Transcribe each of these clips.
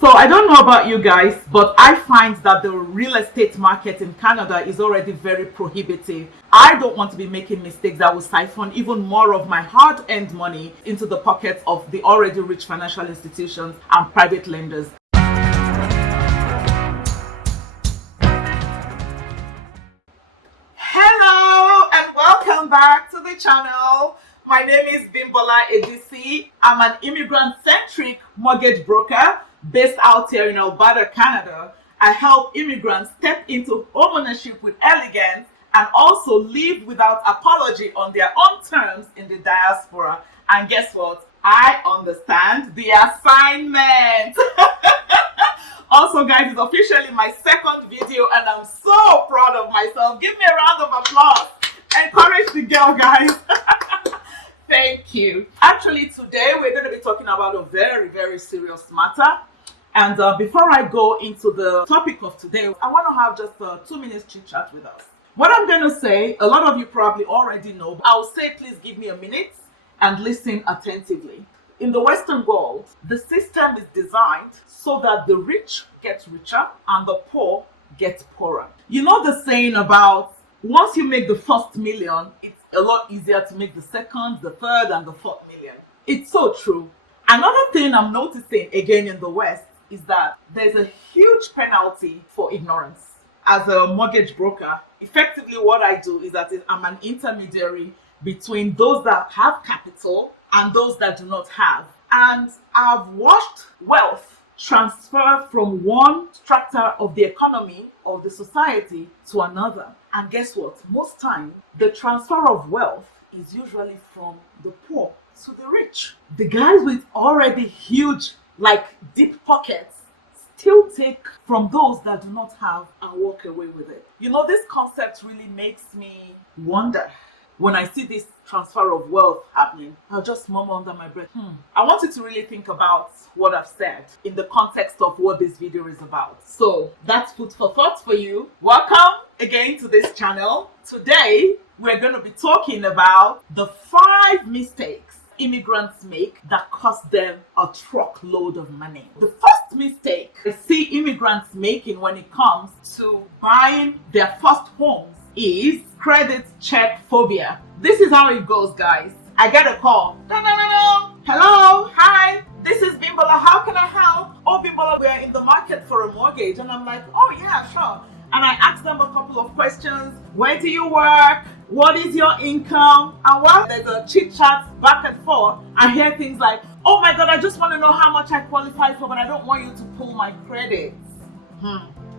So I don't know about you guys, but I find that the real estate market in Canada is already very prohibitive. I don't want to be making mistakes that will siphon even more of my hard-earned money into the pockets of the already rich financial institutions and private lenders. Hello and welcome back to the channel. My name is Bimbola Edisi. I'm an immigrant-centric mortgage broker based out here in Alberta, Canada. I help immigrants step into homeownership with elegance and also live without apology on their own terms in the diaspora. And guess what? I understand the assignment. Also, guys, it's officially my second video and I'm so proud of myself. Give me a round of applause. Encourage the girl, guys. Thank you. Actually, today we're going to be talking about a very, very serious matter. And before I go into the topic of today, I want to have just a 2 minutes chit chat with us. What I'm going to say, a lot of you probably already know. I'll say, please give me a minute and listen attentively. In the Western world, the system is designed so that the rich get richer and the poor get poorer. You know the saying about once you make the first million, it's a lot easier to make the second, the third, and the fourth million. It's so true. Another thing I'm noticing again in the West is that there's a huge penalty for ignorance. As a mortgage broker, effectively what I do is that I'm an intermediary between those that have capital and those that do not have. And I've watched wealth transfer from one strata of the economy or the society to another. And guess what? Most times, the transfer of wealth is usually from the poor to the rich. The guys with already huge, deep pockets still take from those that do not have and walk away with it. You know, this concept really makes me wonder. When I see this transfer of wealth happening, I'll just murmur under my breath. I want you to really think about what I've said in the context of what this video is about. So that's food for thought for you. Welcome again to this channel. Today, we're going to be talking about the 5 mistakes immigrants make that cost them a truckload of money. The first mistake I see immigrants making when it comes to buying their first homes is credit check phobia. This is how it goes, guys. I get a call. Hello, hi, this is Bimbola. How can I help? Oh, Bimbola, we're in the market for a mortgage. And I'm like, oh yeah, sure. And I ask them a couple of questions. Where do you work? What is your income? And while there's a chit chat back and forth, I hear things like, oh my God, I just want to know how much I qualify for, but I don't want you to pull my credits.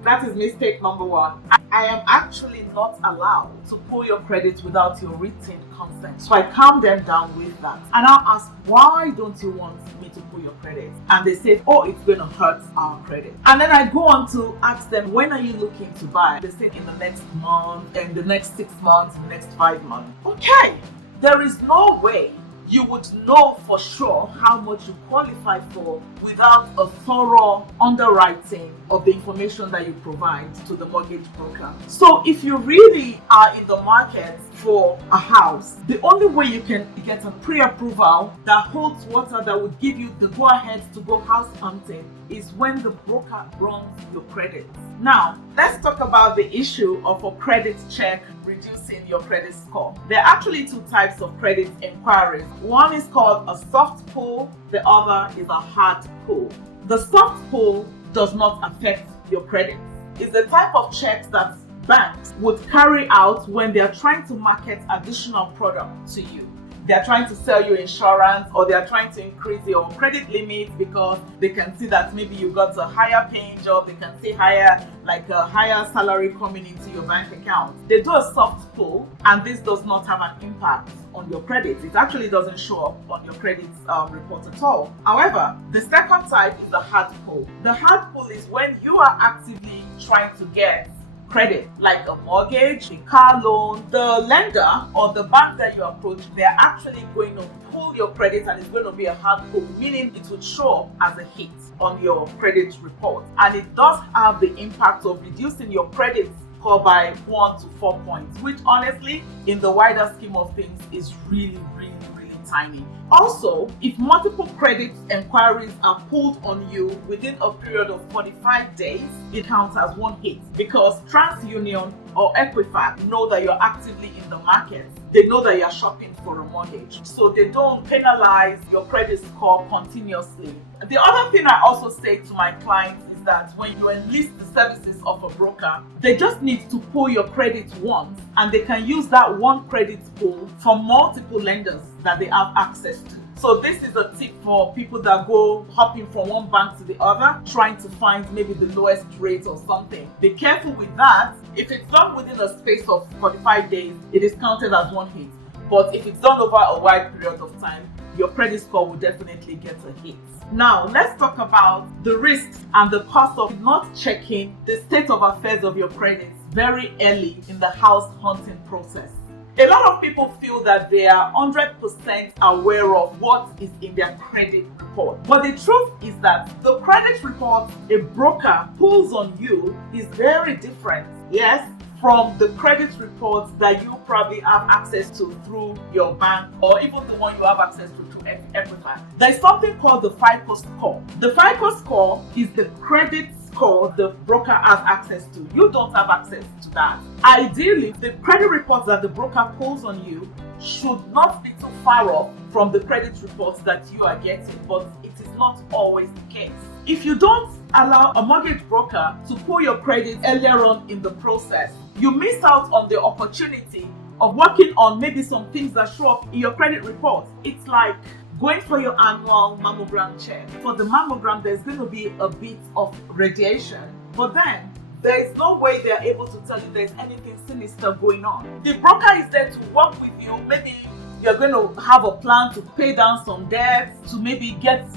That is mistake number 1. I am actually not allowed to pull your credit without your written consent. So I calm them down with that. And I'll ask, why don't you want me to pull your credit? And they say, oh, it's going to hurt our credit. And then I go on to ask them, when are you looking to buy? They say in the next month, in the next 6 months, in the next 5 months. Okay, there is no way you would know for sure how much you qualify for without a thorough underwriting of the information that you provide to the mortgage broker. So if you really are in the market for a house, the only way you can get a pre-approval that holds water, that would give you the go-ahead to go house hunting, is when the broker runs your credit. Now, let's talk about the issue of a credit check reducing your credit score. There are actually 2 types of credit inquiries. One is called a soft pull, the other is a hard pull. The soft pull does not affect your credit. It's the type of checks that banks would carry out when they are trying to market additional product to you. They're trying to sell you insurance, or they're trying to increase your credit limit because they can see that maybe you got a higher paying job, they can see a higher salary coming into your bank account. They do a soft pull, and this does not have an impact on your credit. It actually doesn't show up on your credit report at all. However, the second type is the hard pull. The hard pull is when you are actively trying to get credit, like a mortgage, a car loan. The lender or the bank that you approach, they're actually going to pull your credit, and it's going to be a hard pull, meaning it would show up as a hit on your credit report. And it does have the impact of reducing your credit score by 1 to 4 points, which honestly, in the wider scheme of things, is really tiny. Also, if multiple credit inquiries are pulled on you within a period of 45 days, it counts as one hit because TransUnion or Equifax know that you're actively in the market. They know that you're shopping for a mortgage, so they don't penalize your credit score continuously. The other thing I also say to my clients is that when you enlist the services of a broker, they just need to pull your credit once, and they can use that one credit pull from multiple lenders that they have access to. So this is a tip for people that go hopping from one bank to the other, trying to find maybe the lowest rate or something. Be careful with that. If it's done within a space of 45 days, it is counted as one hit. But if it's done over a wide period of time, your credit score will definitely get a hit. Now, let's talk about the risks and the cost of not checking the state of affairs of your credit very early in the house hunting process. A lot of people feel that they are 100% aware of what is in their credit report. But the truth is that the credit report a broker pulls on you is very different, yes, from the credit reports that you probably have access to through your bank or even the one you have access to through Equifax. There's something called the FICO score. The FICO score is the credit score the broker has access to. You don't have access to that. Ideally, the credit reports that the broker pulls on you should not be too far off from the credit reports that you are getting, but it is not always the case. If you don't allow a mortgage broker to pull your credit earlier on in the process, you miss out on the opportunity of working on maybe some things that show up in your credit report. It's like going for your annual mammogram check. For the mammogram, there's going to be a bit of radiation, but then there is no way they're able to tell you there's anything sinister going on. The broker is there to work with you. Maybe you're going to have a plan to pay down some debts, to maybe get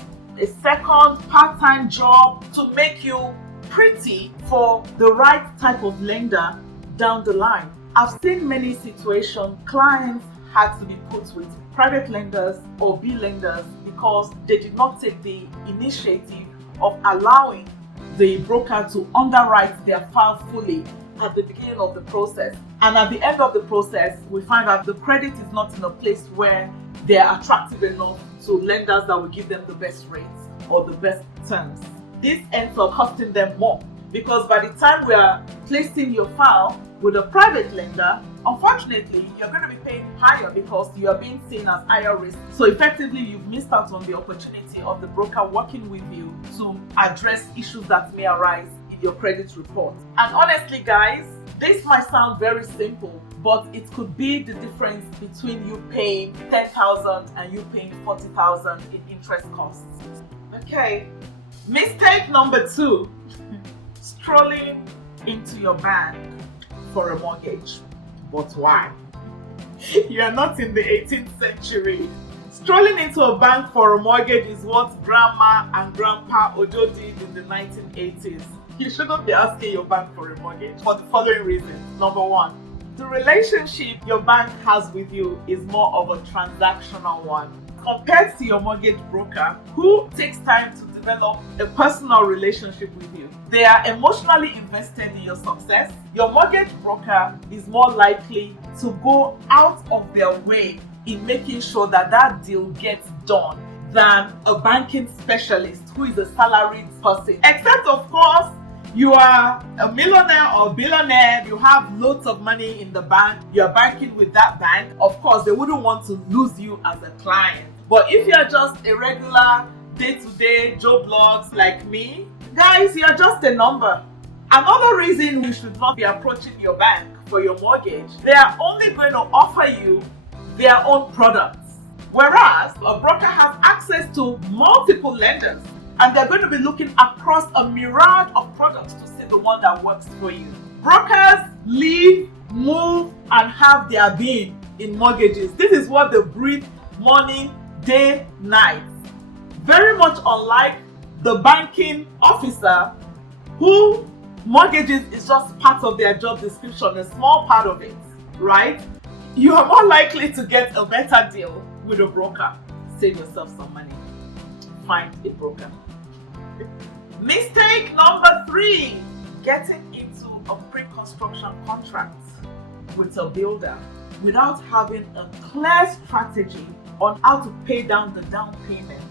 a second part-time job, to make you pretty for the right type of lender down the line. I've seen many situations, clients had to be put with private lenders or B lenders because they did not take the initiative of allowing the broker to underwrite their file fully at the beginning of the process. And at the end of the process, we find that the credit is not in a place where they are attractive enough to lenders that will give them the best rates or the best terms. This ends up costing them more because by the time we are placing your file with a private lender, unfortunately, you're going to be paying higher because you are being seen as higher risk. So effectively, you've missed out on the opportunity of the broker working with you to address issues that may arise in your credit report. And honestly, guys, this might sound very simple, but it could be the difference between you paying $10,000 and you paying $40,000 in interest costs. Okay, mistake number 2, strolling into your bank for a mortgage. But why? You are not in the 18th century. Strolling into a bank for a mortgage is what Grandma and Grandpa Ojo did in the 1980s. You shouldn't be asking your bank for a mortgage for the following reasons. Number 1, the relationship your bank has with you is more of a transactional one compared to your mortgage broker, who takes time to develop a personal relationship with you. They are emotionally invested in your success. Your mortgage broker is more likely to go out of their way in making sure that that deal gets done than a banking specialist who is a salaried person. Except, of course, you are a millionaire or billionaire, you have loads of money in the bank, you're banking with that bank. Of course, they wouldn't want to lose you as a client. But if you're just a regular day-to-day Joe Blogs like me, guys, you're just a number. Another reason you should not be approaching your bank for your mortgage, they are only going to offer you their own products. Whereas a broker has access to multiple lenders and they're going to be looking across a myriad of products to see the one that works for you. Brokers live, move, and have their being in mortgages. This is what they breathe morning, day, night. Very much unlike the banking officer who mortgages is just part of their job description, a small part of it, right? You are more likely to get a better deal with a broker. Save yourself some money. Find a broker. Mistake number 3, getting into a pre-construction contract with a builder without having a clear strategy on how to pay down the down payment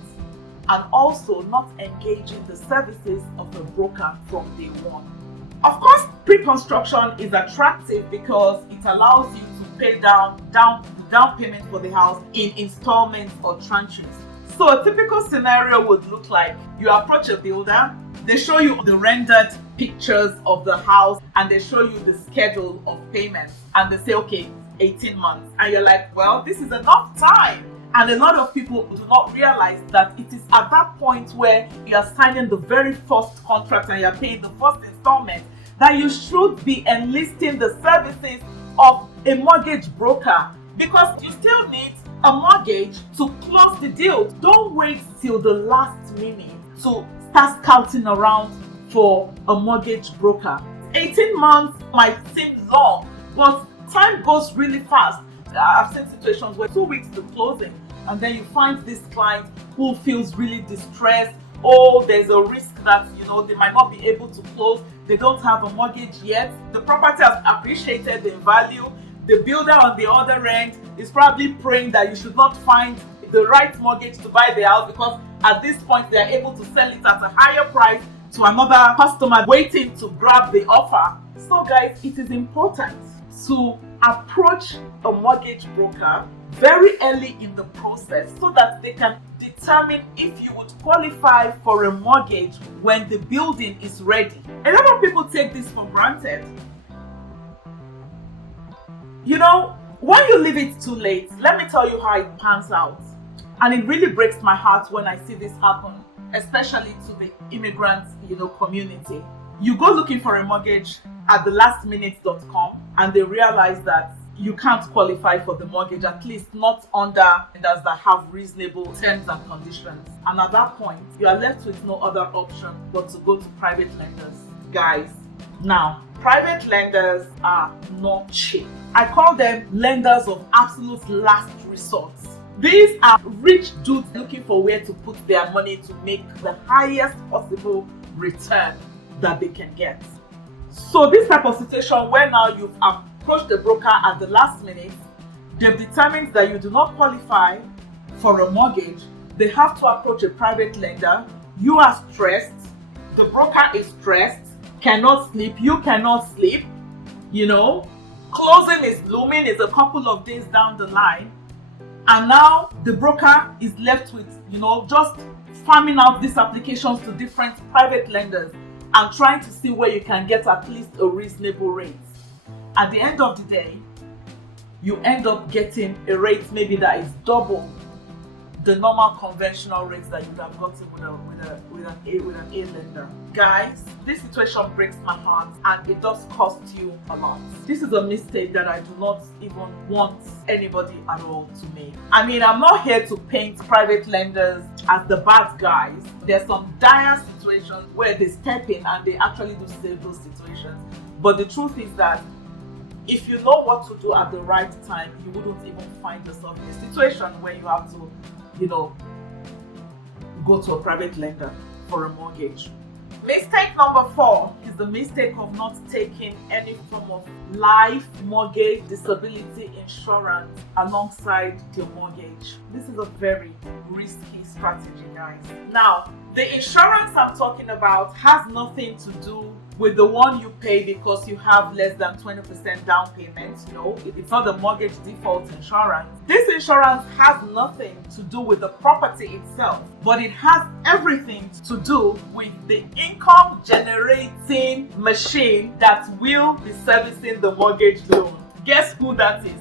and also not engaging the services of a broker from day one. Of course, pre-construction is attractive because it allows you to pay down the down payment for the house in installments or tranches. So a typical scenario would look like you approach a builder, they show you the rendered pictures of the house and they show you the schedule of payments and they say, okay, 18 months. And you're like, well, this is enough time. And a lot of people do not realize that it is at that point where you are signing the very first contract and you're paying the first installment that you should be enlisting the services of a mortgage broker, because you still need a mortgage to close the deal. Don't wait till the last minute to start scouting around for a mortgage broker. 18 months might seem long, but time goes really fast. I've seen situations where 2 weeks to closing, and then you find this client who feels really distressed. Oh, there's a risk that they might not be able to close. They don't have a mortgage yet. The property has appreciated in value. The builder on the other end is probably praying that you should not find the right mortgage to buy the house, because at this point they are able to sell it at a higher price to another customer waiting to grab the offer. So guys, it is important to approach a mortgage broker very early in the process so that they can determine if you would qualify for a mortgage when the building is ready. A lot of people take this for granted. When you leave it too late, let me tell you how it pans out. And it really breaks my heart when I see this happen, especially to the immigrant, community. You go looking for a mortgage at thelastminute.com and they realize that you can't qualify for the mortgage, at least not under lenders that have reasonable terms and conditions. And at that point, you are left with no other option but to go to private lenders. Guys, now, private lenders are not cheap. I call them lenders of absolute last resort. These are rich dudes looking for where to put their money to make the highest possible return that they can get. So this type of situation where now you've approached the broker at the last minute, they've determined that you do not qualify for a mortgage, they have to approach a private lender. You are stressed, the broker is stressed, cannot sleep, you cannot sleep, closing is looming, is a couple of days down the line, and now the broker is left with just farming out these applications to different private lenders and trying to see where you can get at least a reasonable rate. At the end of the day, you end up getting a rate maybe that is double the normal conventional rates that you would have gotten with an A lender. Guys, this situation breaks my heart and it does cost you a lot. This is a mistake that I do not even want anybody at all to make. I mean, I'm not here to paint private lenders as the bad guys. There's some dire situations where they step in and they actually do save those situations. But the truth is that if you know what to do at the right time, you wouldn't even find yourself in a situation where you have to go to a private lender for a mortgage. Mistake number 4 is the mistake of not taking any form of life, mortgage, disability insurance alongside your mortgage. This is a very risky strategy, guys. Now, the insurance I'm talking about has nothing to do with the one you pay because you have less than 20% down payment. No, it's not the mortgage default insurance. This insurance has nothing to do with the property itself, but it has everything to do with the income generating machine that will be servicing the mortgage loan. Guess who that is?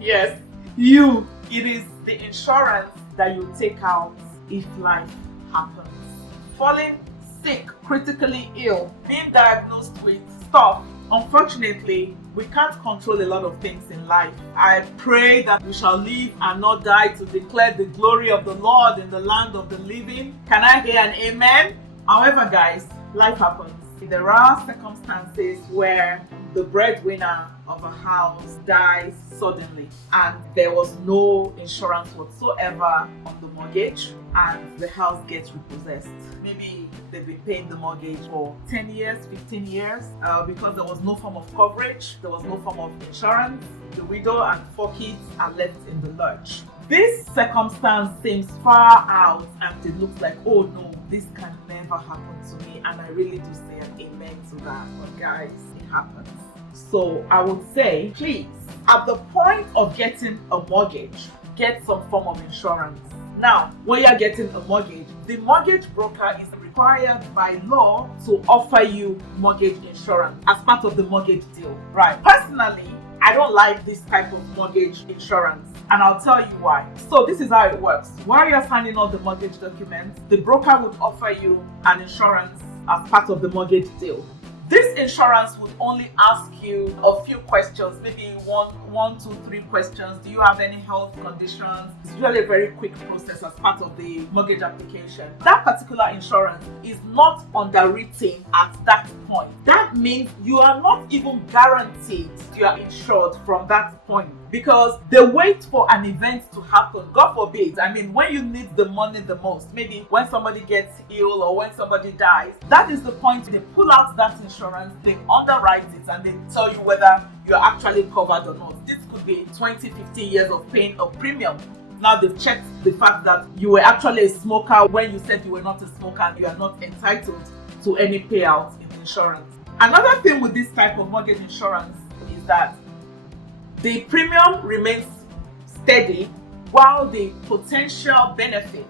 Yes, you. It is the insurance that you take out if life happens. Falling sick, critically ill, being diagnosed with stuff. Unfortunately, we can't control a lot of things in life. I pray that we shall live and not die to declare the glory of the Lord in the land of the living. Can I hear an amen? However, guys, life happens. There are circumstances where the breadwinner of a house dies suddenly and there was no insurance whatsoever on the mortgage and the house gets repossessed. Maybe they've been paying the mortgage for 10 years, 15 years because there was no form of coverage, there was no form of insurance. The widow and 4 kids are left in the lurch. this circumstance seems far out and it looks like, oh no, this can never happen to me, and I really do say an amen to that, but guys, it happens. So I would say, please, at the point of getting a mortgage, get some form of insurance. Now, when you're getting a mortgage, the mortgage broker is required by law to offer you mortgage insurance as part of the mortgage deal, right? Personally, I don't like this type of mortgage insurance, and I'll tell you why. So this is how it works. While you're signing all the mortgage documents, the broker would offer you an insurance as part of the mortgage deal. This insurance would only ask you a few questions, maybe one, two, three questions. Do you have any health conditions? It's usually a very quick process as part of the mortgage application. That particular insurance is not underwritten at that point. That means you are not even guaranteed you are insured from that point, because they wait for an event to happen. God forbid, I mean, when you need the money the most, maybe when somebody gets ill or when somebody dies, that is the point they pull out that insurance, they underwrite it, and they tell you whether you're actually covered or not. This could be 20, 15 years of paying a premium. Now they've checked the fact that you were actually a smoker when you said you were not a smoker, and you are not entitled to any payout in insurance. Another thing with this type of mortgage insurance is that the premium remains steady while the potential benefit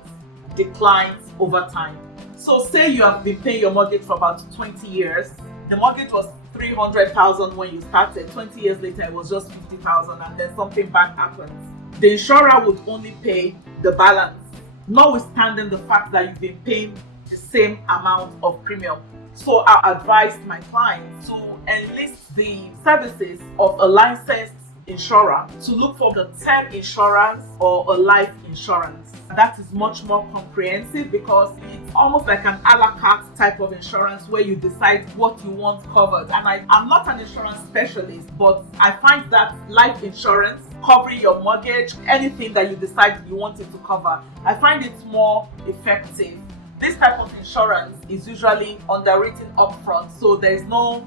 declines over time. So say you have been paying your mortgage for about 20 years. The mortgage was 300,000 when you started. 20 years later, it was just 50,000, and then something bad happens. The insurer would only pay the balance, notwithstanding the fact that you've been paying the same amount of premium. So I advised my clients to enlist the services of a licensed insurer to look for the term insurance or a life insurance. That is much more comprehensive because it's almost like an a la carte type of insurance where you decide what you want covered. And I'm not an insurance specialist, but I find that life insurance, covering your mortgage, anything that you decide you want it to cover, I find it more effective. This type of insurance is usually underwritten upfront, so there's no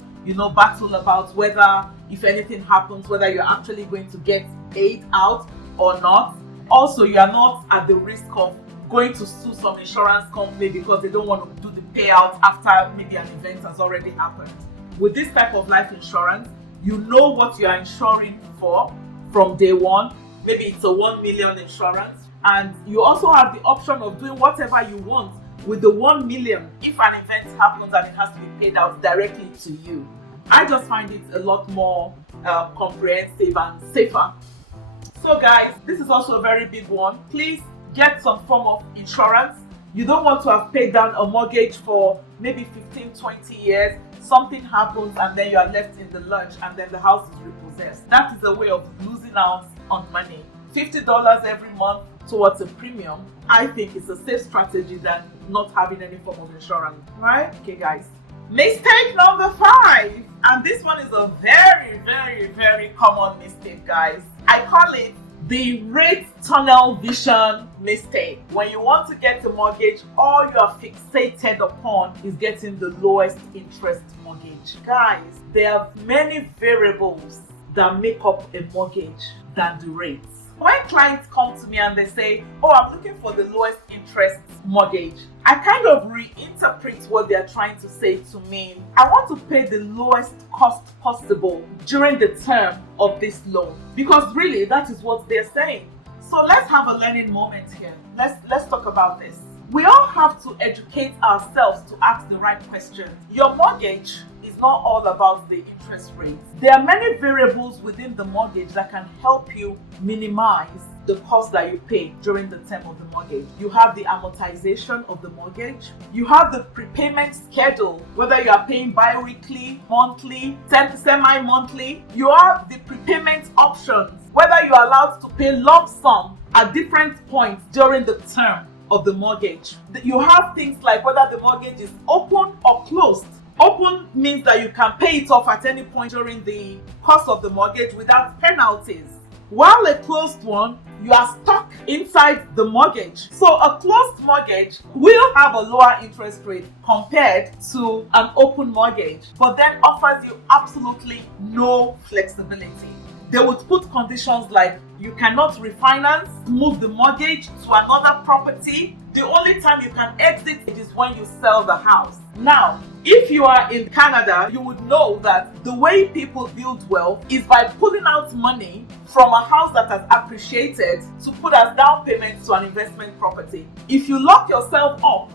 battle about whether, if anything happens, whether you're actually going to get paid out or not. Also, you are not at the risk of going to sue some insurance company because they don't want to do the payout after maybe an event has already happened. With this type of life insurance, you know what you are insuring for from day one. Maybe it's a 1 million insurance, and you also have the option of doing whatever you want with the 1 million if an event happens and it has to be paid out directly to you. I just find it a lot more comprehensive and safer. So guys, this is also a very big one. Please get some form of insurance. You don't want to have paid down a mortgage for maybe 15, 20 years. Something happens and then you are left in the lurch and then the house is repossessed. That is a way of losing out on money. $50 every month towards a premium, I think it's a safe strategy than not having any form of insurance, right? Okay guys, mistake number 5, and this one is a very, very, very common mistake, guys. I call it the rate tunnel vision mistake. When you want to get a mortgage, all you are fixated upon is getting the lowest interest mortgage. Guys, there are many variables that make up a mortgage than the rates. When clients come to me and they say, oh, I'm looking for the lowest interest mortgage, I kind of reinterpret what they're trying to say to mean, I want to pay the lowest cost possible during the term of this loan. Because really, that is what they're saying. So let's have a learning moment here. Let's talk about this. We all have to educate ourselves to ask the right question. Your mortgage is not all about the interest rates. There are many variables within the mortgage that can help you minimize the cost that you pay during the term of the mortgage. You have the amortization of the mortgage. You have the prepayment schedule, whether you are paying bi-weekly, monthly, semi-monthly. You have the prepayment options, whether you are allowed to pay lump sum at different points during the term of the mortgage. You have things like whether the mortgage is open or closed. Open means that you can pay it off at any point during the course of the mortgage without penalties. While a closed one, you are stuck inside the mortgage. So a closed mortgage will have a lower interest rate compared to an open mortgage, but then offers you absolutely no flexibility. they would put conditions like you cannot refinance, move the mortgage to another property. The only time you can exit is when you sell the house. Now, if you are in Canada, you would know that the way people build wealth is by pulling out money from a house that has appreciated to put as down payment to an investment property. If you lock yourself up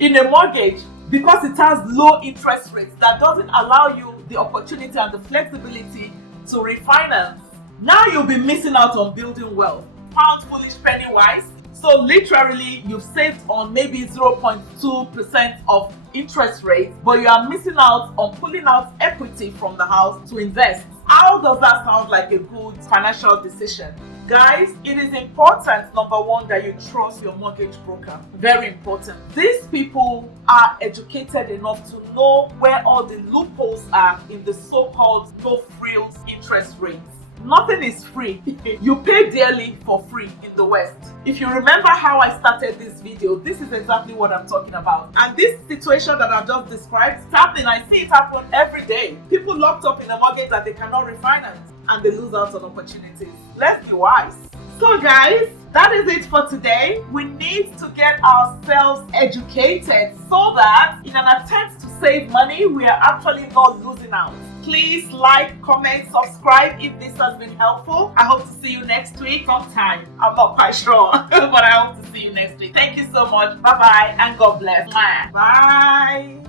in a mortgage because it has low interest rates that doesn't allow you the opportunity and the flexibility to refinance, now you'll be missing out on building wealth. Pound foolish, penny wise. So literally, you've saved on maybe 0.2% of interest rate, but you are missing out on pulling out equity from the house to invest. How does that sound like a good financial decision? Guys, it is important, number one, that you trust your mortgage broker. Very important. These people are educated enough to know where all the loopholes are in the so-called no-frills interest rates. Nothing is free. You pay dearly for free in the West. If you remember how I started this video, this is exactly what I'm talking about. And this situation that I've just described is happening. I see it happen every day. People locked up in a mortgage that they cannot refinance and they lose out on opportunities. Let's be wise. So guys, that is it for today. We need to get ourselves educated so that in an attempt to save money, we are actually not losing out. Please like, comment, subscribe if this has been helpful. I hope to see you next week sometime. I'm not quite sure, but I hope to see you next week. Thank you so much. Bye-bye and God bless. Bye.